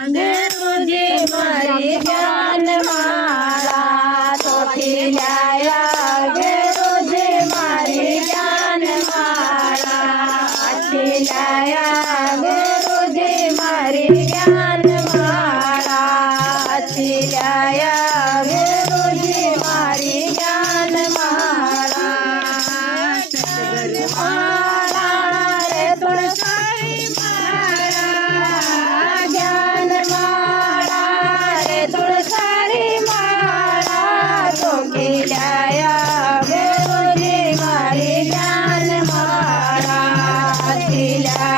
गुरुजी मारी ज्ञान माळा तोठिल्या गुरुजी मारी ज्ञान माळा अठिल्या गुरुजी मारी ज्ञान माळा अठिल्या गुरुजी मारी ज्ञान माळा सद्गुरु माळा रे तुळसाई माळा ज्ञान माळा रे तुळसाई माळा तो केल्या गुरुजी मारी ज्ञान माळा अठिल्या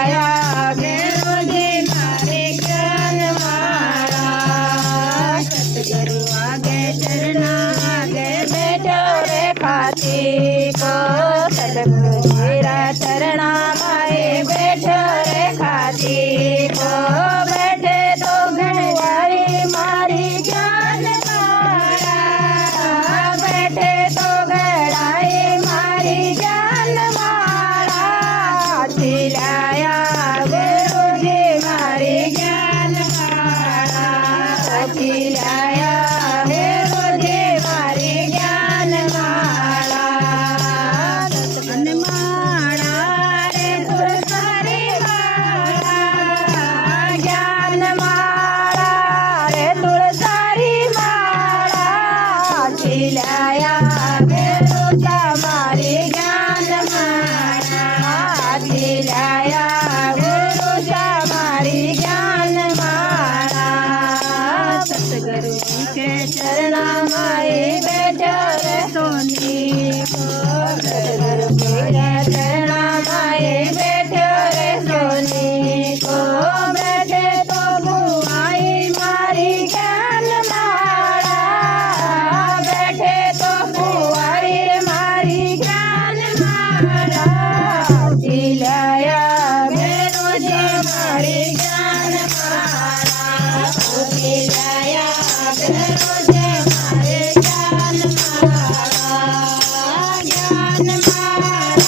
गुरुजी मारी ज्ञान माळा सद्गुरु आगे चरणा आगे बैठो रे खाती को सद्गुरु तेरा चरणा माए बैठो रे खाती को बैठे तो घड़वाई मारी ज्ञान माला बैठे तो घड़ाई मारी ज्ञान माला अठिल्या गुरुजी मारी ज्ञान माला अठिल्या गुरुजी मारी ज्ञान माला ज्ञान माळा रे तुळसारी माळा ज्ञान माळा रे तुळसारी माळा अठिल्या गुरुचा मारी ज्ञान माळा अठिल्या गुरुचा मारी ज्ञान माळा सद्गुरु के चरणा माए बैठो रे सोनी को सद्गुरु के चरणा माए बैठो रे सोनी को बैठे तो बुआई मारी ज्ञान माला बैठे तो बुआई मारी ज्ञान माला अठिल्या गुरुजी मारी ज्ञान माला अठिल्या गुरुजी मारी ज्ञान माला ज्ञान माला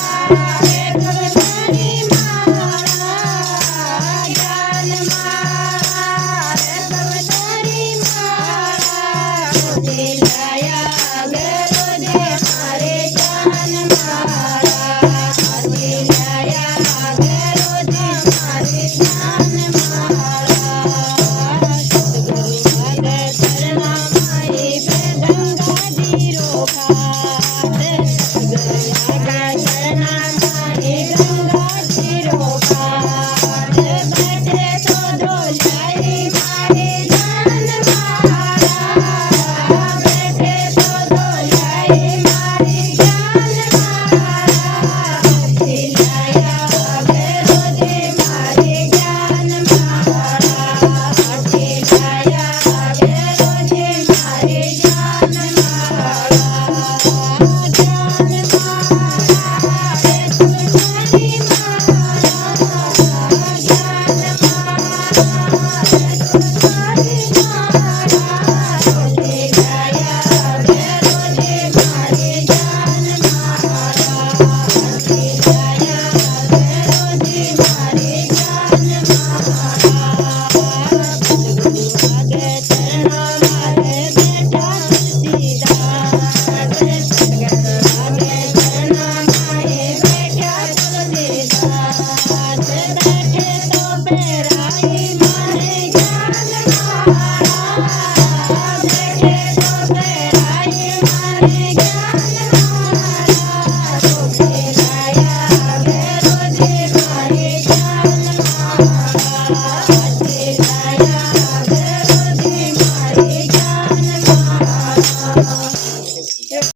रे तुळसारी माला ज्ञान माला रे तुळसारी माला अठिल्या गुरुजी मारी ज्ञान माला अठिल्या गुरुजी मारी ज्ञान माला सद्गुरु आगे चरणा माई पे गंगाजी रोका सद्गुरु आगे चरणा माई गंगाजी रोका बैठे तो धोलाई मारी ज्ञान माला बैठे तो धोलाई मारी ज्ञान माला अठिल्या गुरुजी मारी ज्ञान माला अठिल्या गुरुजी मारी ज्ञान माला ज्ञान माला रे तुळसारी माला ज्ञान माला रे तुळसारी माला अठिल्या गुरुजी मारी ज्ञान माला अठिल्या गुरुजी मारी ज्ञान माला सद्गुरु आगे चरणा माए बैठा तुलसीदास सद्गुरु आगे चरणा माए बैठा तुलसीदास बैठे तो पैराई मारे ज्ञान माला बैठे तो पैराई